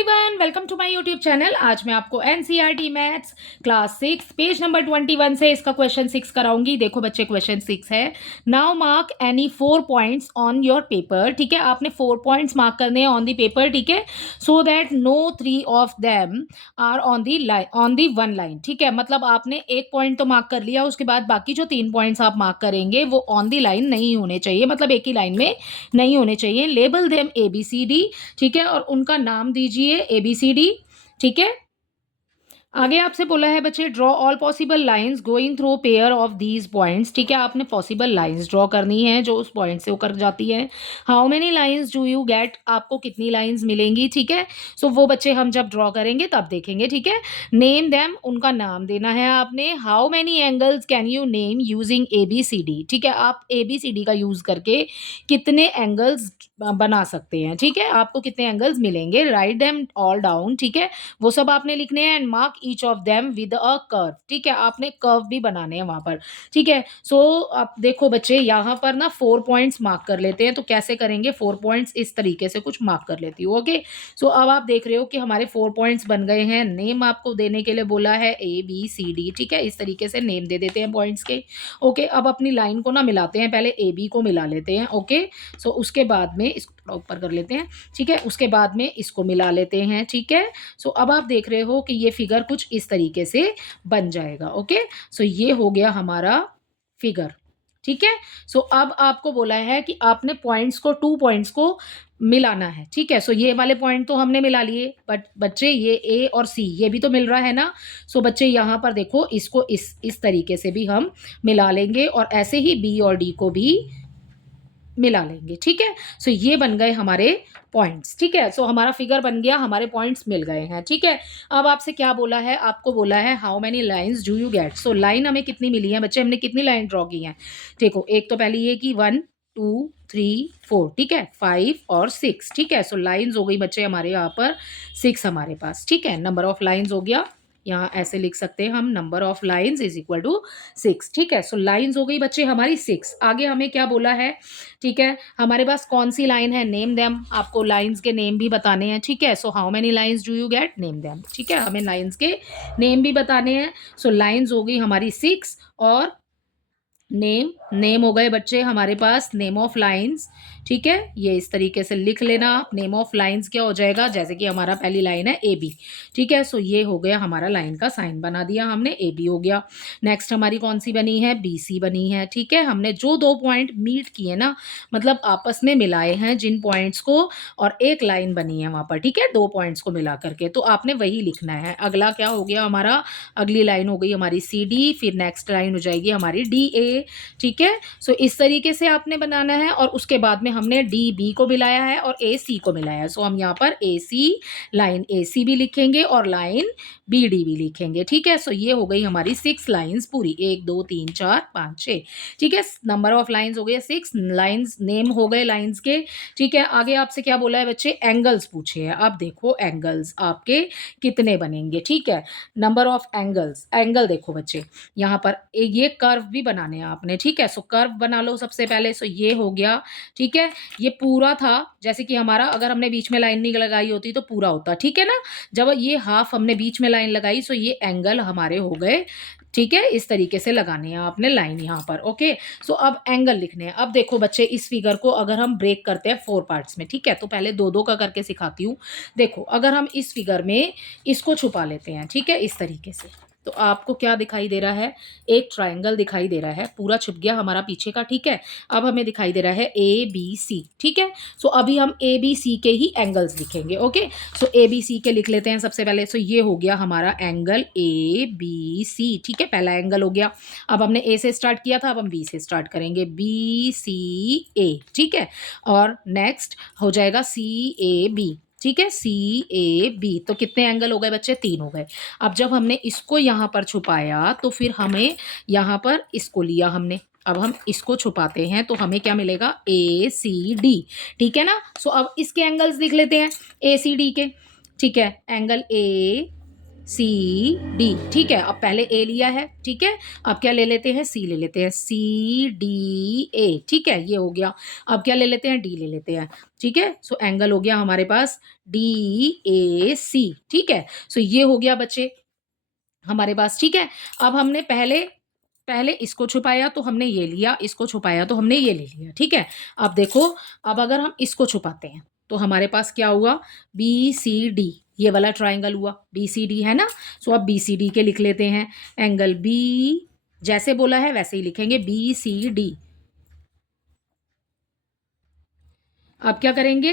Everyone, welcome to my YouTube channel. आज मैं आपको NCERT maths class 6 page number 21 से इसका क्वेश्चन 6 कराऊंगी। देखो बच्चे, क्वेश्चन 6 है, now mark any 4 points on your paper. ठीक है, आपने 4 पॉइंट्स मार्क करने हैं ऑन दी पेपर। ठीक है, so that no 3 of them are on the one line. ठीक है, मतलब आपने एक पॉइंट तो मार्क कर लिया, उसके बाद बाकी जो 3 पॉइंट्स आप मार्क करेंगे वो ऑन दी लाइन नहीं होने चाहिए, मतलब एक ही लाइन में नहीं होने चाहिए। Label them ABCD। ठीक है, और उनका नाम दीजिए ABCD। ठीक है, आगे आपसे बोला है बच्चे, draw all possible lines going through pair of these points. ठीक है, आपने पॉसिबल लाइंस ड्रॉ करनी है जो उस पॉइंट से होकर जाती है। How many lines do you get, आपको कितनी लाइंस मिलेंगी। ठीक है, सो वो बच्चे हम जब ड्रॉ करेंगे तब देखेंगे। ठीक है, नेम देम, उनका नाम देना है आपने। How many angles can you name using ABCD। ठीक है, आप ABCD का यूज करके कितने एंगल्स बना सकते हैं। ठीक है, आपको कितने एंगल्स मिलेंगे, राइट देम ऑल डाउन। ठीक है, वो सब आपने लिखने हैं। And mark each of them with a curve. ठीक है, आपने कर्व भी बनाने हैं वहां पर। ठीक है, सो आप देखो बच्चे, यहाँ पर ना 4 पॉइंट्स मार्क कर लेते हैं। तो कैसे करेंगे, 4 पॉइंट्स इस तरीके से कुछ मार्क कर लेती हूँ। ओके, सो अब आप देख रहे हो कि हमारे 4 पॉइंट्स बन गए हैं। नेम आपको देने के लिए बोला है ABCD। ठीक है, इस तरीके से नेम दे देते हैं पॉइंट्स के। ओके, अब अपनी लाइन को ना मिलाते हैं, पहले AB को मिला लेते हैं। ओके, सो उसके बाद में इसको थोड़ा ऊपर कर लेते हैं। ठीक है, उसके बाद में इसको मिला लेते हैं। ठीक है, सो अब आप देख रहे हो कि ये फिगर कुछ इस तरीके से बन जाएगा। ओके, सो ये हो गया हमारा फिगर। ठीक है, सो अब आपको बोला है कि आपने पॉइंट्स को 2 पॉइंट्स को मिलाना है। ठीक है, सो ये वाले पॉइंट तो हमने मिला लिए, बट बच्चे ये A और C ये भी तो मिल रहा है ना। सो बच्चे यहाँ पर देखो, इसको इस तरीके से भी हम मिला लेंगे और ऐसे ही B और D को भी मिला लेंगे। ठीक है, सो ये बन गए हमारे पॉइंट्स। ठीक है, सो हमारा फिगर बन गया, हमारे पॉइंट्स मिल गए हैं। ठीक है, अब आपसे क्या बोला है, आपको बोला है how many lines do you get. So line हमें कितनी मिली है बच्चे, हमने कितनी लाइन ड्रॉ की है। देखो, एक तो पहले ये कि 1 2 3 4, ठीक है, 5 और 6। ठीक है, सो लाइंस हो गई बच्चे हमारे यहाँ पर 6 हमारे पास। ठीक है, नंबर ऑफ लाइंस हो गया, यहाँ ऐसे लिख सकते हैं हम, number of lines is equal to 6। ठीक है, सो लाइंस हो गई बच्चे हमारी 6। आगे हमें क्या बोला है, ठीक है, हमारे पास कौन सी लाइन है, नेम देम, आपको लाइंस के नेम भी बताने हैं। ठीक है, so how many lines do you get, name them. ठीक है, हमें लाइंस के नेम भी बताने हैं। सो लाइंस हो गई हमारी 6 और नेम हो गए बच्चे हमारे पास, नेम ऑफ लाइंस। ठीक है, ये इस तरीके से लिख लेना आप, नेम ऑफ लाइंस क्या हो जाएगा, जैसे कि हमारा पहली लाइन है AB। ठीक है, सो ये हो गया हमारा, लाइन का साइन बना दिया हमने, AB हो गया। नेक्स्ट हमारी कौन सी बनी है, BC बनी है। ठीक है, हमने जो 2 पॉइंट मीट किए ना, मतलब आपस में मिलाए हैं जिन पॉइंट्स को, और एक लाइन बनी है वहां पर। ठीक है, 2 पॉइंट्स को मिला करके, तो आपने वही लिखना है। अगला क्या हो गया हमारा, अगली लाइन हो गई हमारी CD, फिर नेक्स्ट लाइन हो जाएगी हमारी DA। ठीक है, सो इस तरीके से आपने बनाना है, और उसके बाद में हमने DB को मिलाया है और AC को मिलाया है। सो हम यहाँ पर लाइन AC भी लिखेंगे और लाइन BD भी लिखेंगे। ठीक है, सो ये हो गई हमारी 6 लाइंस पूरी, 1 2 3 4 5 6। ठीक है, नंबर ऑफ लाइंस हो गए 6, लाइंस नेम हो गए लाइंस के। ठीक है, आगे आपसे क्या बोला है बच्चे, एंगल्स पूछे हैं। अब देखो एंगल्स आपके कितने बनेंगे। ठीक है, नंबर ऑफ एंगल्स, एंगल देखो बच्चे, यहाँ पर ये कर्व भी बनाने हैं आपने। ठीक है, सो कर्व बना लो सबसे पहले। सो ये हो गया। ठीक है, ये पूरा था, जैसे कि हमारा, अगर हमने बीच में लाइन नहीं लगाई होती तो पूरा होता। ठीक है ना, जब ये हाफ हमने बीच में लाइन लगाई, सो ये एंगल हमारे हो गए। ठीक है, इस तरीके से लगाने हैं आपने लाइन यहाँ पर। ओके, सो अब एंगल लिखने हैं। अब देखो बच्चे, इस फिगर को अगर हम ब्रेक करते हैं 4 पार्ट्स में, ठीक है, तो पहले 2 2 का करके सिखाती हूँ। देखो, अगर हम इस फिगर में इसको छुपा लेते हैं, ठीक है, इस तरीके से, तो आपको क्या दिखाई दे रहा है, एक ट्रायंगल दिखाई दे रहा है, पूरा छुप गया हमारा पीछे का। ठीक है, अब हमें दिखाई दे रहा है ABC। ठीक है, सो अभी हम ABC के ही एंगल्स लिखेंगे। ओके, सो ABC के लिख लेते हैं सबसे पहले। सो ये हो गया हमारा एंगल ABC। ठीक है, पहला एंगल हो गया। अब हमने A से स्टार्ट किया था, अब हम B से स्टार्ट करेंगे, BCA। ठीक है, और नेक्स्ट हो जाएगा CAB। ठीक है, CAB, तो कितने एंगल हो गए बच्चे, 3 हो गए। अब जब हमने इसको यहाँ पर छुपाया, तो फिर हमें यहाँ पर इसको लिया हमने, अब हम इसको छुपाते हैं तो हमें क्या मिलेगा, ACD। ठीक है ना, सो अब इसके एंगल्स लिख लेते हैं ACD के। ठीक है, एंगल सी डी, ठीक है। अब पहले ए लिया है, ठीक है। अब क्या ले लेते हैं, सी ले लेते हैं, सी डी ए, ठीक है, ये हो गया। अब क्या ले लेते हैं, डी ले लेते हैं, ठीक है। सो एंगल हो गया हमारे पास डी ए सी, ठीक है। सो ये हो गया बच्चे हमारे पास, ठीक है। अब हमने पहले पहले इसको छुपाया तो हमने ये लिया, इसको छुपाया तो हमने ये ले लिया, ठीक है। अब देखो, अब अगर हम इसको छुपाते हैं तो हमारे पास क्या हुआ, बी सी डी, ये वाला ट्राइंगल हुआ बी सी डी, है ना। सो अब बी सी डी के लिख लेते हैं, एंगल बी, जैसे बोला है वैसे ही लिखेंगे, बी सी डी। अब क्या करेंगे,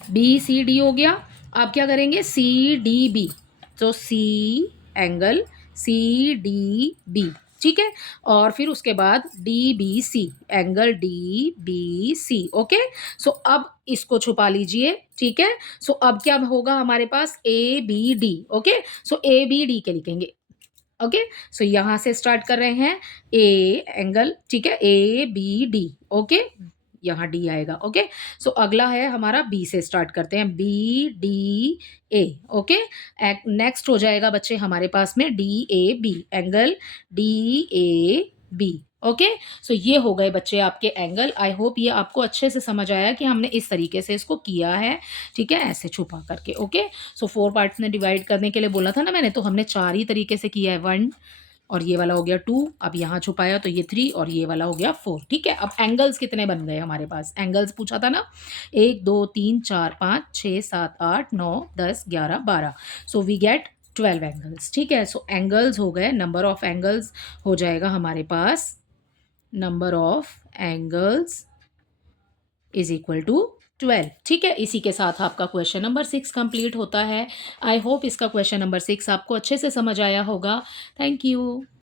बी सी डी हो गया। अब क्या करेंगे, सी डी बी, तो C angle C D B, ठीक है। और फिर उसके बाद D B C, angle D B C, okay. So अब इसको छुपा लीजिए, ठीक है। सो अब क्या होगा हमारे पास, A B D, okay. So A B D के लिखेंगे, ओके। सो यहां से स्टार्ट कर रहे हैं, ए एंगल, ठीक है, ए बी डी, ओके। यहाँ डी आएगा, ओके। सो अगला है हमारा बी से स्टार्ट करते हैं, B D A, okay. Next हो जाएगा बच्चे हमारे पास में D A B, angle D A B, okay. So ये हो गए बच्चे आपके एंगल। आई होप ये आपको अच्छे से समझ आया कि हमने इस तरीके से इसको किया है, ठीक है, ऐसे छुपा करके, ओके। सो 4 पार्ट्स में डिवाइड करने के लिए बोला था ना मैंने, तो हमने 4 ही तरीके से किया है, 1 और ये वाला हो गया 2, अब यहाँ छुपाया तो ये 3 और ये वाला हो गया 4, ठीक है। अब एंगल्स कितने बन गए हमारे पास, एंगल्स पूछा था ना, 1 2 3 4 5 6 7 8 9 10 11 12, सो वी गेट 12 एंगल्स, ठीक है। सो एंगल्स हो गए, नंबर ऑफ एंगल्स हो जाएगा हमारे पास, number of angles is equal to 12, ठीक है। इसी के साथ आपका क्वेश्चन नंबर 6 कंप्लीट होता है। आई होप इसका क्वेश्चन नंबर 6 आपको अच्छे से समझ आया होगा। Thank you.